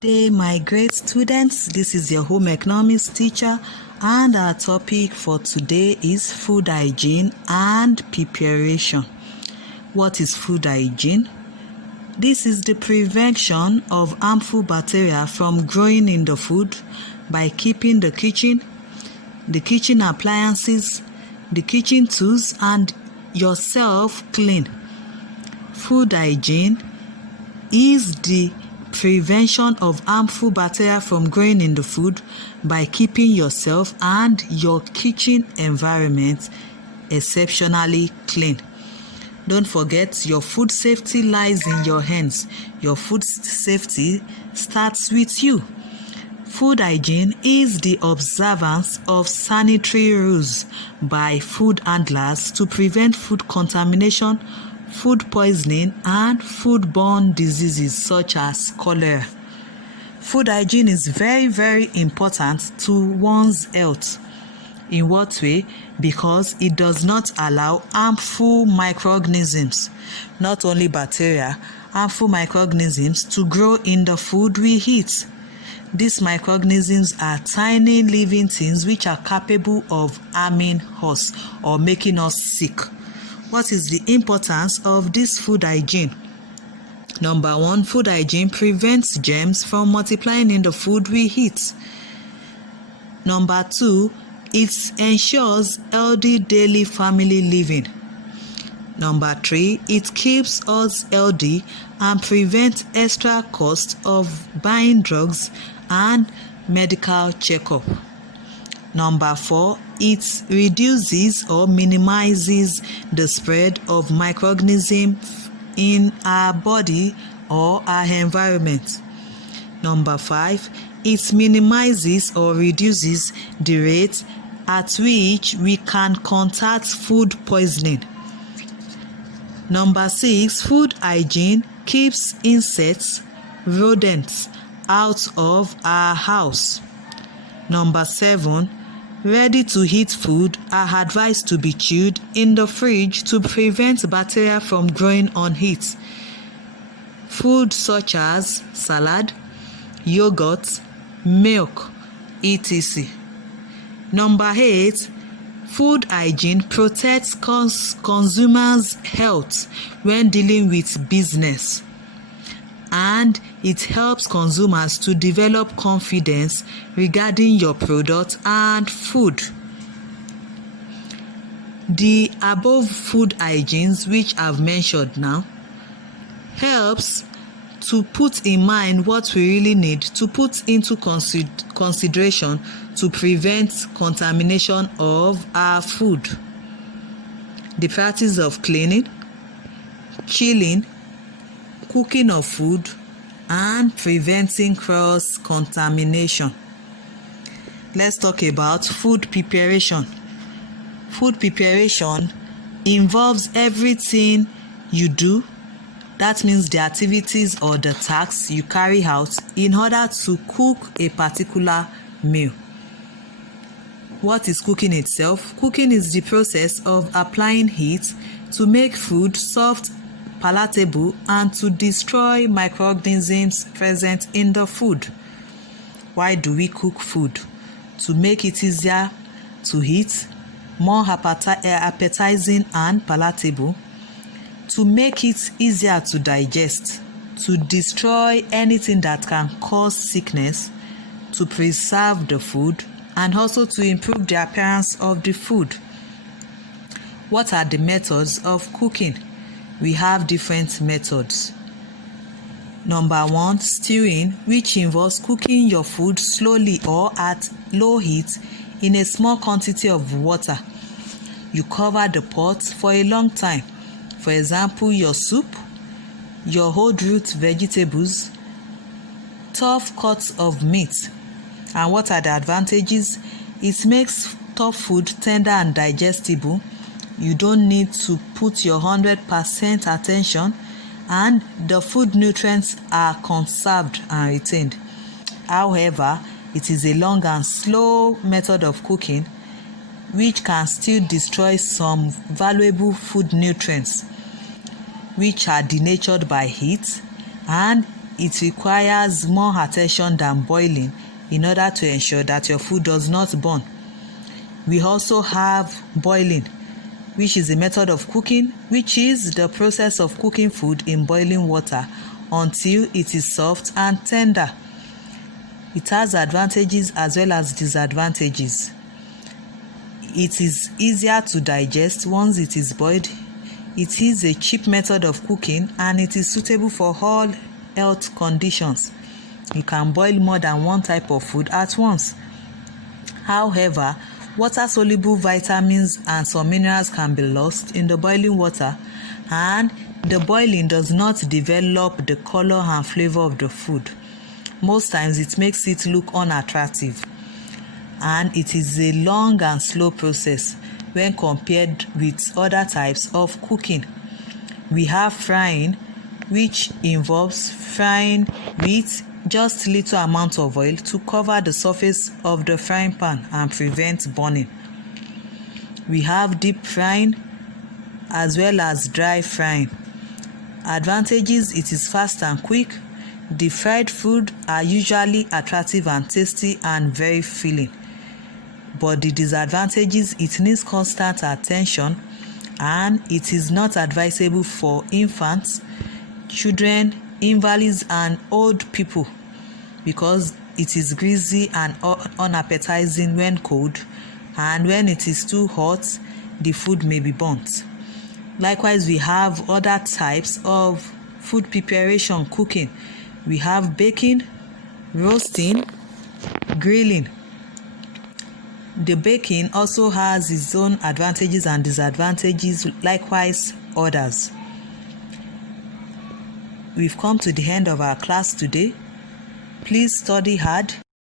Day, my great students, this is your home economics teacher, and our topic for today is food hygiene and preparation. What is food hygiene? This is the prevention of harmful bacteria from growing in the food by keeping the kitchen appliances, the kitchen tools, and yourself clean. Food hygiene is the prevention of harmful bacteria from growing in the food by keeping yourself and your kitchen environment exceptionally clean. Don't forget, your food safety lies in your hands. Your food safety starts with you. Food hygiene is the observance of sanitary rules by food handlers to prevent food contamination, food poisoning, and foodborne diseases such as cholera. Food hygiene is very, very important to one's health. In what way? Because it does not allow harmful microorganisms, not only bacteria, harmful microorganisms to grow in the food we eat. These microorganisms are tiny living things which are capable of harming us or making us sick. What is the importance of this food hygiene? Number one, food hygiene prevents germs from multiplying in the food we eat. Number two, it ensures healthy daily family living. Number three, it keeps us healthy and prevents extra cost of buying drugs and medical checkup. Number four, it reduces or minimizes the spread of microorganisms in our body or our environment. Number five, it minimizes or reduces the rate at which we can contract food poisoning. Number six, food hygiene keeps insects, rodents out of our house. Number seven, ready-to-eat food are advised to be chilled in the fridge to prevent bacteria from growing on it. Food such as salad, yogurt, milk, etc. Number 8, food hygiene protects consumers' health when dealing with business, and it helps consumers to develop confidence regarding your product and food. The above food hygienes which I've mentioned now helps to put in mind what we really need to put into consideration to prevent contamination of our food. The practice of cleaning, chilling, cooking of food, and preventing cross-contamination. Let's talk about food preparation. Food preparation involves everything you do. That means the activities or the tasks you carry out in order to cook a particular meal. What is cooking itself? Cooking is the process of applying heat to make food soft, palatable, and to destroy microorganisms present in the food. Why do we cook food? To make it easier to eat, more appetizing and palatable, to make it easier to digest, to destroy anything that can cause sickness, to preserve the food, and also to improve the appearance of the food. What are the methods of cooking? We have different methods. Number 1, stewing, which involves cooking your food slowly or at low heat in a small quantity of water. You cover the pot for a long time. For example, your soup, your whole root vegetables, tough cuts of meat. And what are the advantages? It makes tough food tender and digestible. You don't need to put your 100% attention, and the food nutrients are conserved and retained. However, it is a long and slow method of cooking which can still destroy some valuable food nutrients which are denatured by heat, and it requires more attention than boiling in order to ensure that your food does not burn. We also have boiling, which is a method of cooking, which is the process of cooking food in boiling water until it is soft and tender. It has advantages as well as disadvantages. It is easier to digest once it is boiled. It is a cheap method of cooking and it is suitable for all health conditions. You can boil more than one type of food at once. However, water-soluble vitamins and some minerals can be lost in the boiling water, and the boiling does not develop the color and flavor of the food. Most times it makes it look unattractive, and it is a long and slow process when compared with other types of cooking. We have frying, which involves frying with just little amount of oil to cover the surface of the frying pan and prevent burning. We have deep frying as well as dry frying. Advantages: it is fast and quick. The fried food are usually attractive and tasty and very filling. But the disadvantages: it needs constant attention and it is not advisable for infants, children, invalids and old people because it is greasy and unappetizing when cold, and when it is too hot the food may be burnt. Likewise, we have other types of food preparation cooking. We have baking, roasting, grilling. The baking also has its own advantages and disadvantages, likewise others. We've come to the end of our class today. Please study hard.